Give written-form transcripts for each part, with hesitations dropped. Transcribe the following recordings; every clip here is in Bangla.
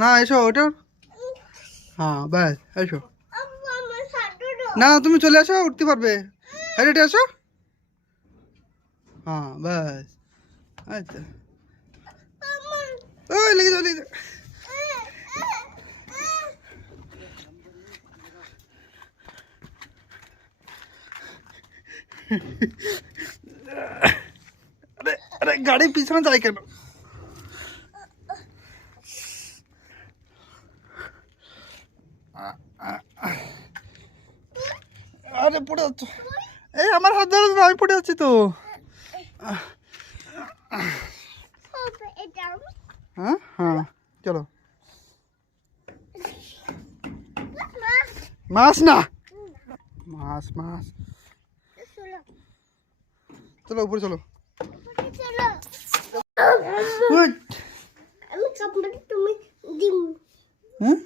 না এসো ওটা। হ্যাঁ ব্যাস এসো। না তুমি চলে আসো, উঠতে পারবে। হেঁটে হেঁটে আসো। হ্যাঁ ব্যাস। আচ্ছা ওই লেগে যাও লেগে যাও। আরে আরে গাড়ির পিছনে যায় কেন? আরে পড়ে যাচ্ছ। এই আমার হাত ধরে না, আমি পড়ে যাচ্ছি তো। হ্যাঁ হ্যাঁ চলো। মাছ না, মাছ মাছ। চলো উপরে চলো। আমি কাপড় তুমি ডিম হ্যাঁ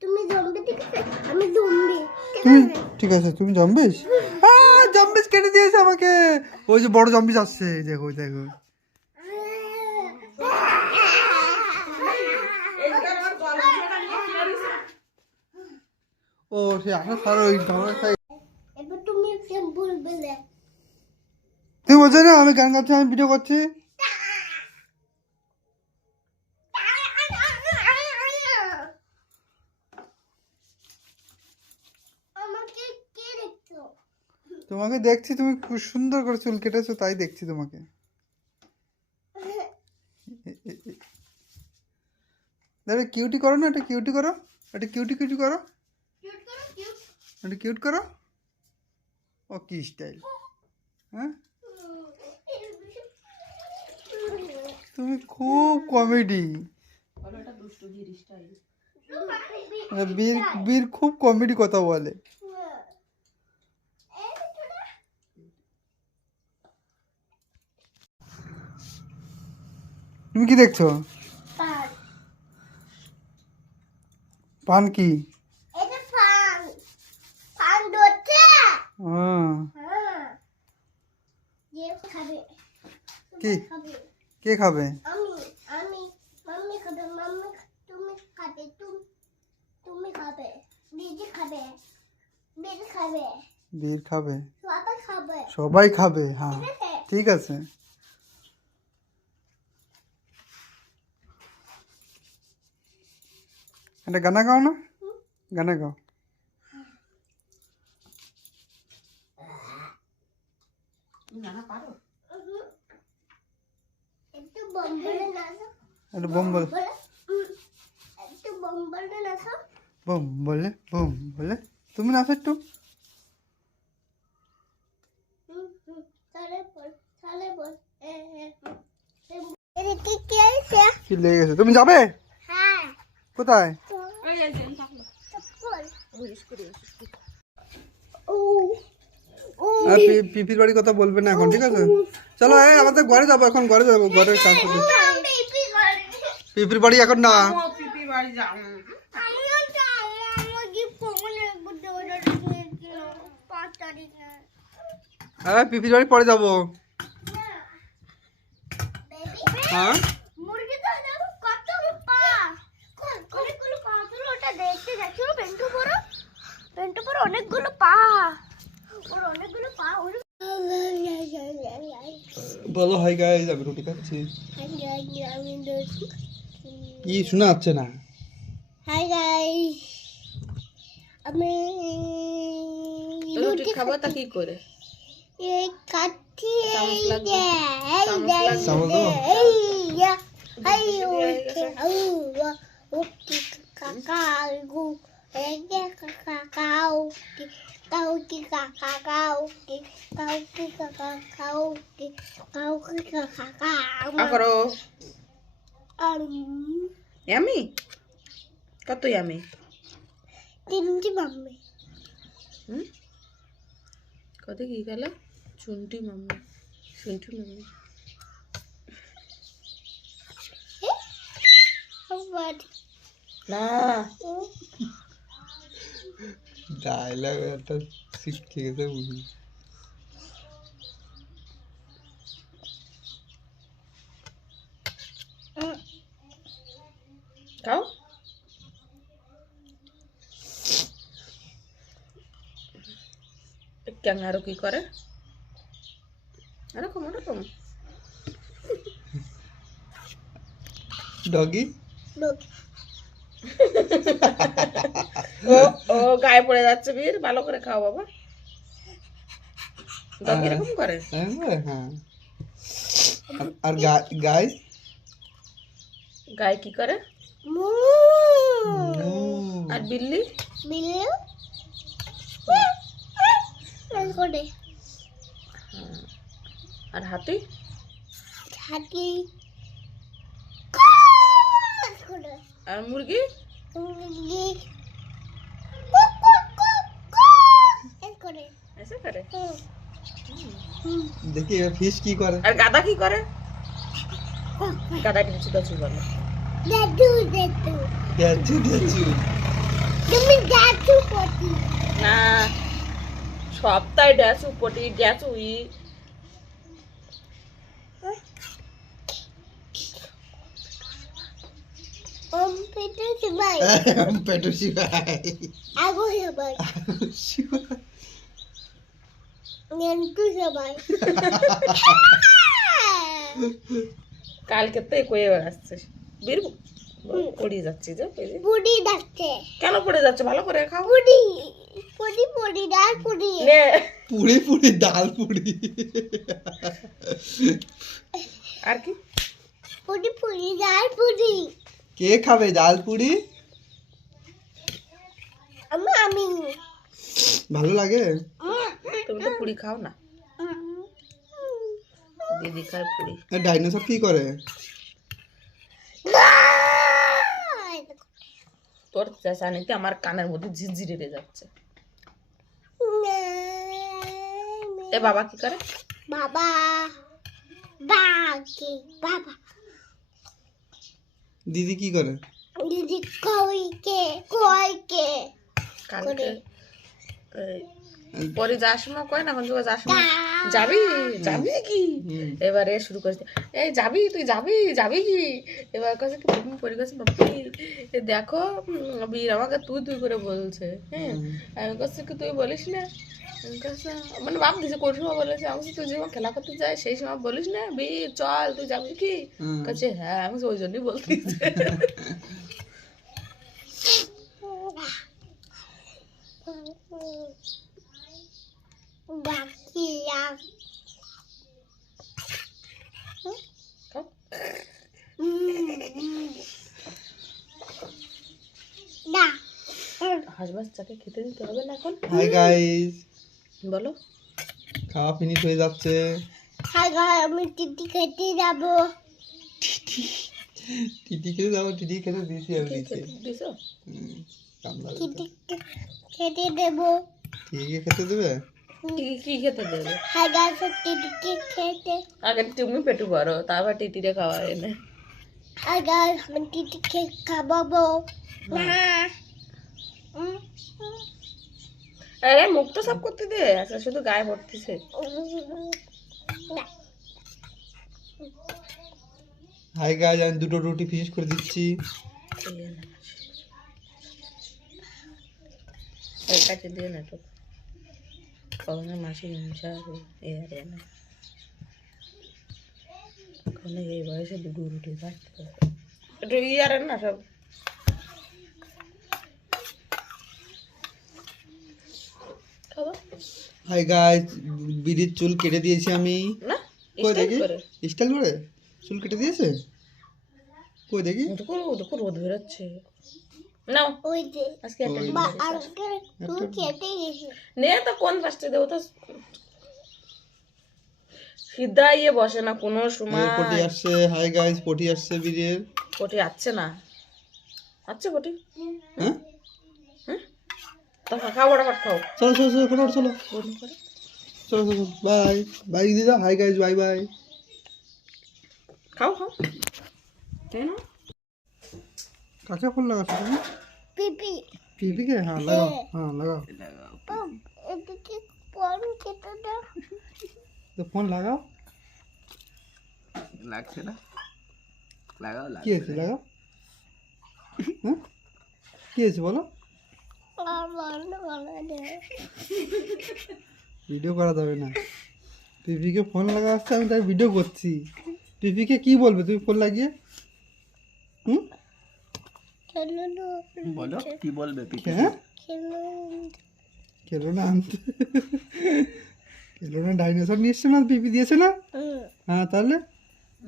তুমি জম্বি ঠিক আছে, আমি জম্বি ঠিক আছে তুমি জম্বিস। জম্বিস কেটে দিয়েছে আমাকে। ওই যে বড় জম্বিস আসছে, দেখো ওই দেখো। ও সে আসা স্যার ওই ঝগড়া খাই। এবার তুমি বলবে না। তুমি বলছো না আমি গান গাচ্ছি, আমি ভিডিও করছি। আমাকে কে দেখছো? তোমাকে দেখছি, তুমি খুব সুন্দর করে চুল কেটেছো, তাই দেখছি তোমাকে। দেখো কিউটি করো না, এটা কিউটি করো, এটা কিউটি কিউটি করো, কিউট করো কিউট। এটা কিউট করো। ও কি স্টাইল! হ্যাঁ তুমি খুব কমেডি। বীর বীর খুব কমেডি কথা বলে। তুমি কি দেখছো? পান কি? এটা ফান ফান ধরছে। হ্যাঁ হ্যাঁ যে খাবে কি খাবে। কে খাবে? আমি আমি মাম্মি খাবে, মাম্মি তুমি খাবে, তুমি খাবে, দিদি খাবে, দিদি খাবে, বীর খাবে, সবাই খাবে। সবাই খাবে। হ্যাঁ ঠিক আছে? ঠিক আছে। একটা গানা গাও না, গানা গাও। একটু বম্বলে নাচো। একটা বোম বলে, একটু বম্বলে নাচো। বোম বলে, বোম বলে। তুমি নাচো একটু। তাহলে বল, তাহলে বল। এটা কি আছে? কি লেগে গেছে? তুমি যাবে হ্যাঁ কোথায়? বল। ও ও পিপির বাড়ির কথা বলবে না এখন, ঠিক আছে? চলো এই আমাদের ঘরে যাবো, এখন ঘরে যাবো, ঘরে কাজ করতে। পিপির বাড়ি এখন না। হ্যাঁ পিপির বাড়ি পরে যাবো। হ্যাঁ অনেকগুলো পা, ওর অনেকগুলো পা। বলো হাই গাইস, আমি রুটি খাচ্ছি। কি শোনা যাচ্ছে না? হাই গাইস, আমি রুটি খাবো তা কি করে? এই কাঠি চামচ লাগবে। চামচ দাও। করো ইয়ামি, কত ইয়ামি। তিনটি মাম্মি। কত কি গেল? শুনটি মাম্মি, শুনটি মাম্মি। না ডায়লগ একটা শিখে গেছে বুঝি। খাও। ক্যাঙ্গারু কি করে? এরকম এরকম। Doggy Look. ও ও গায়ে পড়ে যাচ্ছে বীর, ভালো করে খাও বাবা। ডগি এরকম করে। হ্যাঁ। আর গাই গায়ে কি করে? Moo. R বিল্লি? Bilu. Let's go there. আর হাতি? Hati. Let's go there. আর মুরগি? Let's go there. এসে করে। দেখি ফিশ কি করে। আর গাদা কি করে? গাদা কিছু কিছু বলে। Dadu. দেখছি তুমি dadu পটি। না, সপ্তাহে ড্যাচু পটি ড্যাচু ই। পেটে সবাই। পেটু শিবাই আগো সবাই। নেন্টু সবাই। কালকে তো কয়ে আসছে বীর পড়ে যাচ্ছে যে এই যে। পুরি ডাকছে। কেন পড়ে যাচ্ছে? ভালো করে খাও। পুরি ডাল পুরি। নে পুরি ডাল পুরি। আর কি? পুরি ডাল পুরি। কে খাবে ডাল পুরি? আমি ভালো লাগে? তুমি তো পুরি খাও না। দিদি খায় পুরি। ডাইনোসর কি করে? তোর চেঁচানিতে আমার কানের মধ্যে ঝিরঝিরে যাচ্ছে। এ বাবা কি করে? বাবা বাবা দিদি কি করে? দিদি কইকে কালকে পরে যাওয়ার সময় কয় না, এখন যখন যাওয়ার সময় যাবি কি? এবারে শুরু করেছে, এই তুই যাবি কি? এবার কাছে কি পরে গেছে, বাপি দেখো বীর আমাকে তুই করে বলছে। হ্যাঁ, আমি কাছে কি তুই বলিস না? মানে বাপ দিছে কোন সময় বলেছে, আমি তুই যখন খেলা করতে যাই সেই সময় বলিস না বীর চল তুই যাবি কি? কাছে হ্যাঁ, আমি ওই জন্যই বলতে। হাঁস বাচ্চাকে খেতে দিতে হবে না এখন। হাই গাইস, বলো খাওয়া ফিনিশ হয়ে যাচ্ছে। আমি টিটি খেতে যাবো। টিটি খেতে যাবো? টিটি খেতে দিয়েছি আমি। দিছো? টিটি খেতে দেবো। টিটিকে খেতে দেবে? কি খেতে দেবে? টিটি খেতে। আগে তুমি পেটু ভরো, তারপর টিটিরে খাওয়া এনে। আমি টিটি খাবো না। আরে মুখ তো সাফ করতে দে, আচ্ছা শুধু গায়ে ভরতিছে। হাই গাইস, আমি দুটো রুটি ফিনিশ করে দিচ্ছি। এই কাছে দিয়ে না তো কখনো মাসি হিংসা এ আরে না, কখনো এই বয়সে দুটো রুটি খাচ্ছে একটু ইয়ার না সব। খাবো হাই গাইস, বিড়ির চুল কেটে দিয়েছি আমি। না কই স্টাইল দেখি? করে স্টাইল করে চুল কেটে দিয়েছে? কই দেখি? দেখো রোদ বেরোচ্ছে। নাও ওই যে আজকে একটা ওই। আজকে তুই খেতে গেছি। নে তো কোন ফার্স্টে দেবো তো সিধা ইয়ে বসে না কোনো সময়। পটি আসছে। হাই গাইস, পটি আসছে বিড়ির। পটি আসছে না, আচ্ছা পটি হ্যাঁ, তো খাও ফটাফট খাও। চলো চলো চলো ফটাফট চলো বন্ধ করে চলো চলো। বাই বাই দিদা। Hi guys, bye bye. খাও তাই না? কাঁচা ফল লাগাচ্ছ তুমি? পিপি পিপিকে? হ্যাঁ লাগাও, হ্যাঁ লাগাও। এদিকে ফোন খেতে দাও। তো ফোন লাগাও। লাগছে না, লাগাও কি হয়েছে? লাগাও। হ্যাঁ, কি হয়েছে বলো? ভিডিও করা যাবে না। পিপিকে ফোন লাগা আসছে, আমি তাই ভিডিও করছি। পিপিকে কি বলবে তুমি ফোন লাগিয়ে? হুম, বলো কি বলবে পিপি? হ্যাঁ খেলো না আনতে, খেলো না। ডাইনোসর নিয়ে এসছে না, পিপি দিয়েছে না? হ্যাঁ তাহলে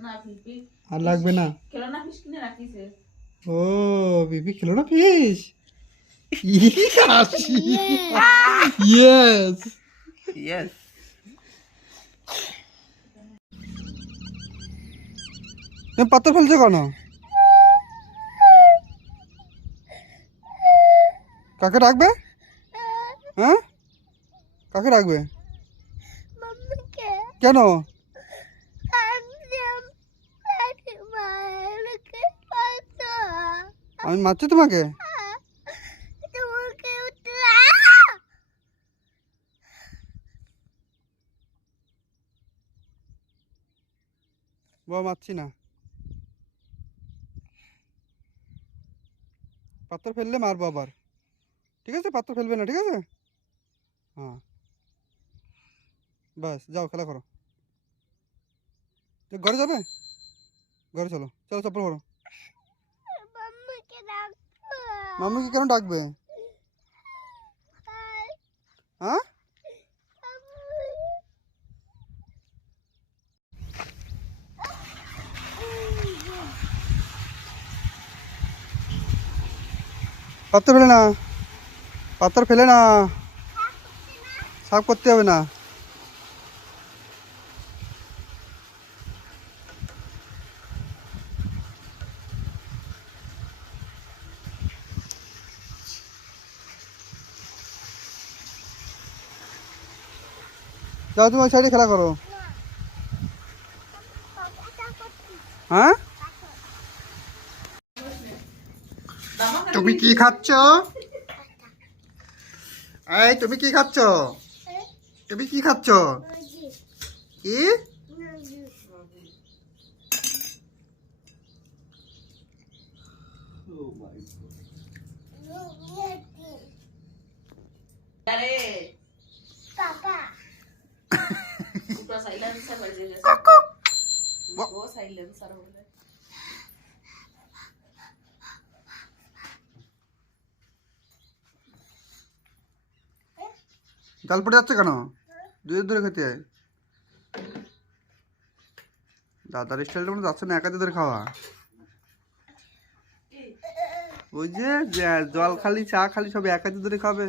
না পিপি আর লাগবে না। খেলো না ফিস কিনে রাখিছে। ও পিপি খেলো না ফিশ। Yes yes. তুমি পাথর ফেলছো কেন? কাকে রাখবে? হ্যাঁ কাকে রাখবে? মাম্মিকে কেন? আমি মারছি তোমাকে? বাবা মারছি না। পাথর ফেললে মারবো আবার, ঠিক আছে? পাথর ফেলবে না, ঠিক আছে? হ্যাঁ বাস যাও খেলা করো। ঘরে যাবে? ঘরে চলো, চলো চপ্পল করো। মাম্মিকে কেন ডাকবে? হ্যাঁ পাথর ফেলে না, পাথর ফেলে না, সাফ করতে হবে না। যাও তুমি ওই সাইডে খেলা করো। হ্যাঁ তুমি কি খাচ্ছ? এই তুমি কি খাচ্ছ? তুমি কি খাচ্ছ? কি? আরে পাপা পুরো সাইলেন্সার বাজে গেছে। ও সাইলেন্সার হলো। জাল পড়ে যাচ্ছে কেন? দুধের ধরে খেতে হয়। দাদার স্টাইলটা মনে যাচ্ছে না, একাতে ধরে খাওয়া। ওই যে জল খালি চা খালি সব একাতে ধরে খাবে।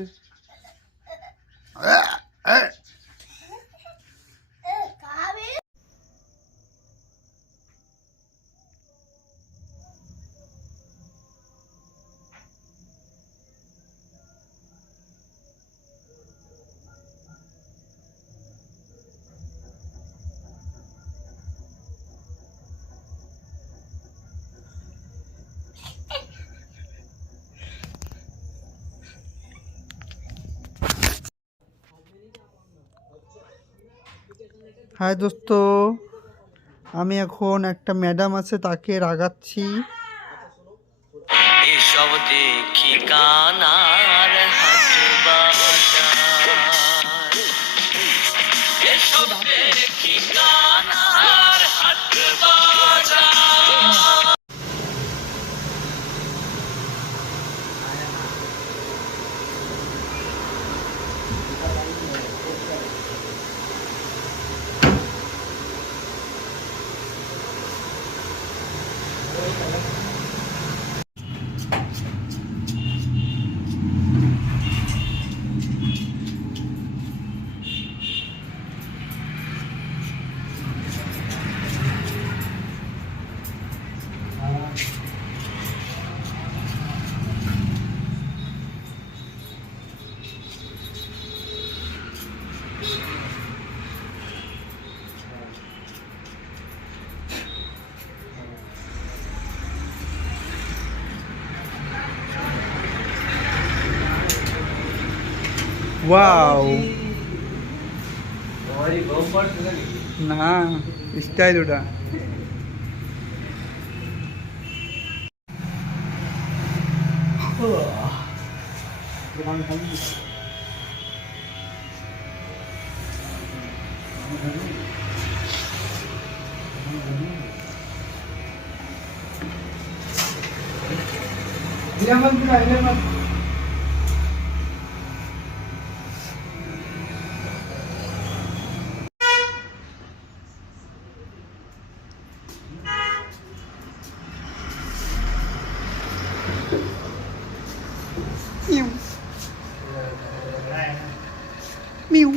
হাই দোস্ত, আমি এখন একটা ম্যাডাম আছে তাকে রাগাচ্ছি। এসব দেখি কানার হাট বাজার, এসব দেখি কানার হাট বাজার। ওয়াও না স্টাইল ওটা। মিউ মিউ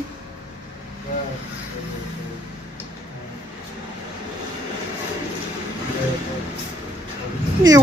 মিউ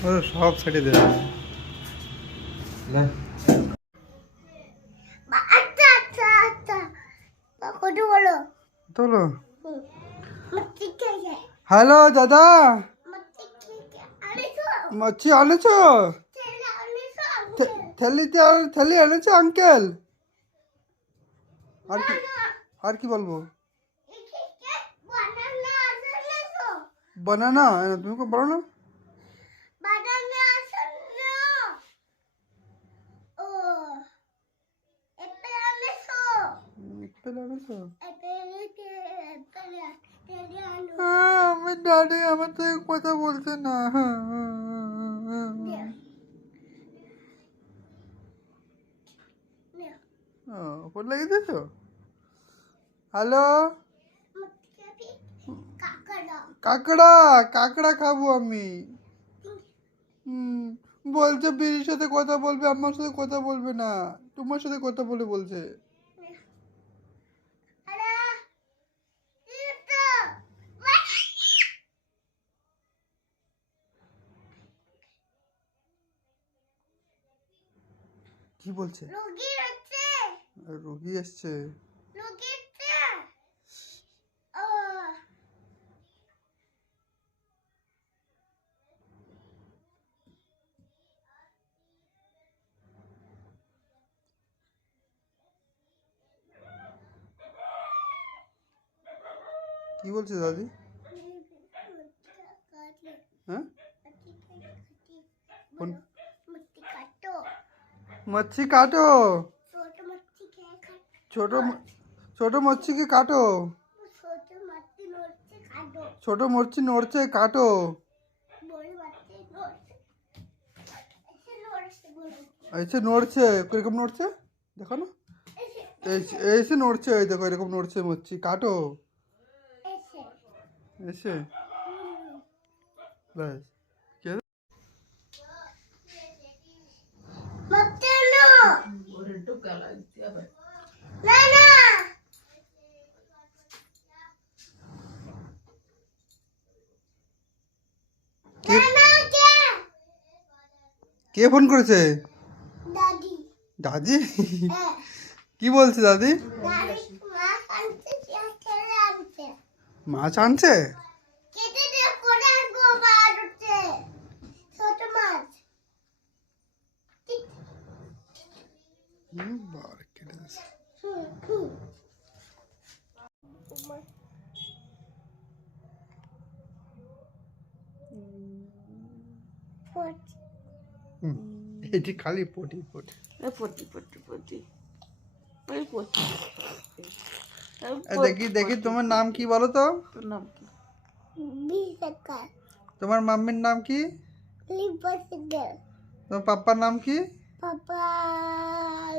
ওরে সব ছেড়ে দেবে আচ্ছা আচ্ছা আচ্ছা কত বলো তোলো মচ্ছি খেয়ে হ্যালো দাদা মচ্ছি খেয়ে আরেছো মাছি আনেছো ছেলে আরেছো থ্যালিতে আর থ্যালি এনেছো আঙ্কেল আর কি আর কি বলবো বানানা আসলেছো বানানা তুমি কো বলো না বানানা আসলো ও এপেল আনেছো এপেল এনেছো এপেলকে এপেল তেরে আনো আমি দাদি আমার থেকে কথা বলছে না ফোন লাগিয়ে দিয়েছো হ্যালো মচ্ছি কাকড়া কাকড়া কাকড়া খাবো আমি বলছে বিড়ির সাথে কথা বলবে আমার সাথে কথা বলবে না তোমার সাথে কথা বলে বলছে আরে এটা কি বলছে রোগী আছে রোগী এসছে রোগী আছে ও কি বলছে দাদি হ্যাঁ কোন মচ্ছি কাটো মচ্ছি কাটো ছোট মচ্ছি খেয়ে খাটো ছোট ছোট মচ্ছিকে কাটো ছোট মচ্ছি নড়ছে খাটো ছোট মচ্ছি নড়ছে কাটো বড় মচ্ছি নড়ছে এসে নড়ছে বড় এসে নড়ছে কিরকম নড়ছে দেখো না এসে নড়ছে এই দেখো এরকম নড়ছে মচ্ছি কাটো এসে এসে ব্যাস কে মচ্ছি না না কে না কে কে ফোন করেছে দাদি দাদি হ্যাঁ কি বলছে দাদি দাদি মা আনতে ছেলে আনতে মাছ আনছে কেটে দিয়ে করে আসবো বার হচ্ছে ছোট মাছ বার কেটে দিয়েছে। এটি খালি পটি পটি পটি পটি পটি ওই পটি দেখি দেখি তোমার নাম কি বলো তো তোর নাম কি বিশাখা তোমার মাম্মির নাম কি লিপসিগেল তোমার পাপ্পার নাম কি পাপা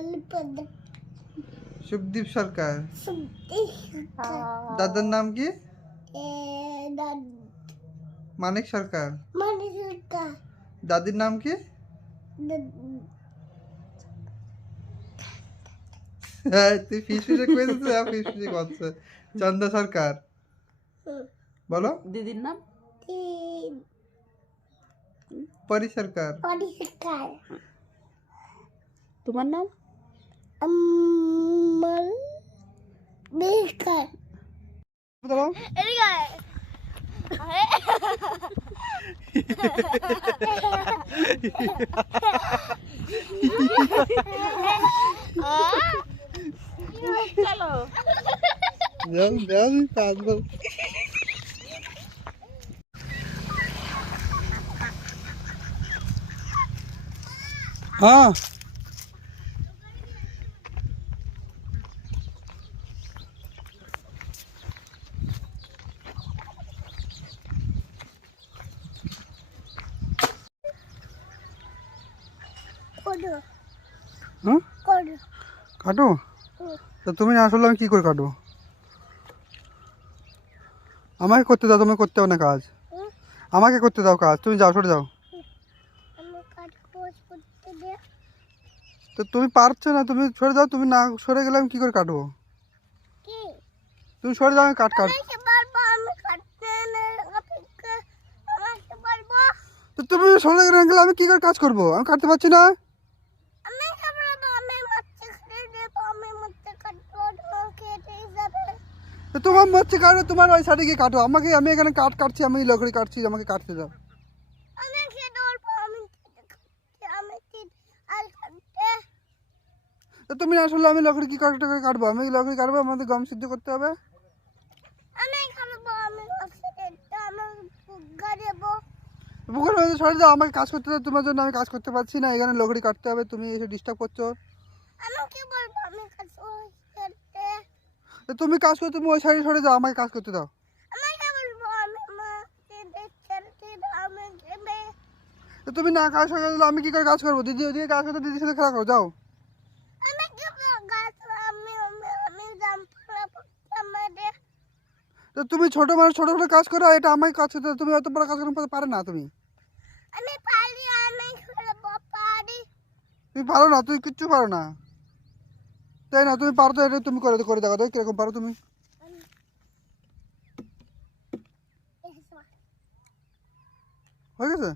লিপদ সুখদীপ সরকার সুতি দাদার নাম কি এ দাদ মানিক সরকার মানে সুতা দাদির নাম কি হ্যাঁ তুই ফিসফিসে কয়ে দিতে ফিসফিসে করছে। চন্দা সরকার বলো। দিদির নাম? তিন পরি সরকার। পরিষ্কার তোমার নাম? আমার বিস্কার বলো। চলো যাও যাও কাঁদবো। হ্যাঁ করো হ্যাঁ করো কাটো। তো তুমি না আসলে আমি কি করে কাটবো? আমাকে করতে দাও, তুমি করতে হবে না কাজ। আমাকে করতে দাও কাজ, তুমি যাও সরে যাও। আমি কাজ করতে দে তো তুমি পারছো না, তুমি সরে যাও। তুমি না সরে গেলে আমি কি করে কাটবো? কি তুমি সরে যাও, আমি কাট। আমাকে বলবো আমি কাটতে না আপনি আমাকে বলবো তো তুমি সরে গেলে আমি কি করে কাজ করবো? আমি কাটতে পারছি না। আমি বলবো আমি মাছটা খেতে দেবো আমি মাছটা কাটবো তোমাকে খেতে যাবে তো তোমার মচ্ছে কাটো, তোমার ওই সাইডে গিয়ে কাটো। আমাকে, আমি এখানে কাটছি, আমি লকড়ি কাটছি, আমাকে কাটতে দাও। আমি খেতে বলবো আমি আমি আর কাটতে তো তুমি না আসলে আমি লকড়ি কি কাটবো? আমি লকড়ি কাটবো, আমাদের গম সিদ্ধ করতে হবে। আমি খাবো আমি মাছটা খেতে আমি ফুগা দেবো পুকুরের মধ্যে সরে যাও, আমাকে কাজ করতে দাও। তোমার জন্য আমি কাজ করতে পারছি না, এখানে লকড়ি কাটতে হবে, তুমি এসে ডিস্টার্ব করছো। আমাকে বলবো আমি কাজ করতে তো তুমি কাজ করো, তুমি ওই সাইডে সরে যাও, আমাকে কাজ করতে দাও। আমাকে বলবো আমি মাছটা দেখতে আমি খেবে তো তুমি না কাজ করে গেলে আমি কি করে কাজ করবো? দিদি ওদিকে কাজ করতে, দিদির সাথে খেলা করো, যাও। আমি খাবো গাছ আমি জামপুরা আমাদের তো তুমি ছোট মানুষ, ছোট ছোট কাজ করো, এটা আমাকে কাজ করতে দাও। তুমি অত বড় কাজ করতে পারে না তুমি। আমি পারি আমি খাবো পারি তুমি পারো না, তুমি কিচ্ছু পারো না, তাই না? তুমি পারো তো, এটা তুমি করে করে দেখো তো কিরকম পারো তুমি। হয়ে গেছে?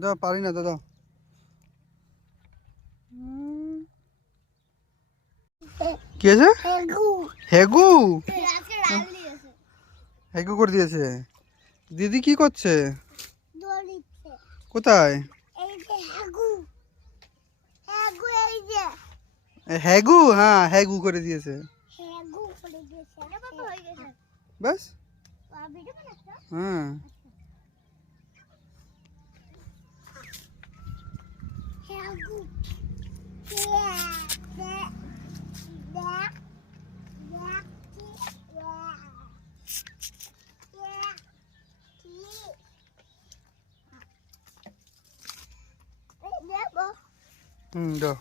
দাও, পারি না দাদা। কি আছে? হেগু হেগু করে দিয়েছে। দিদি কি করছে? কোথায়? হেগু, হ্যাঁ হেগু করে দিয়েছে। ব্যাস, হ্যাঁ। দাও।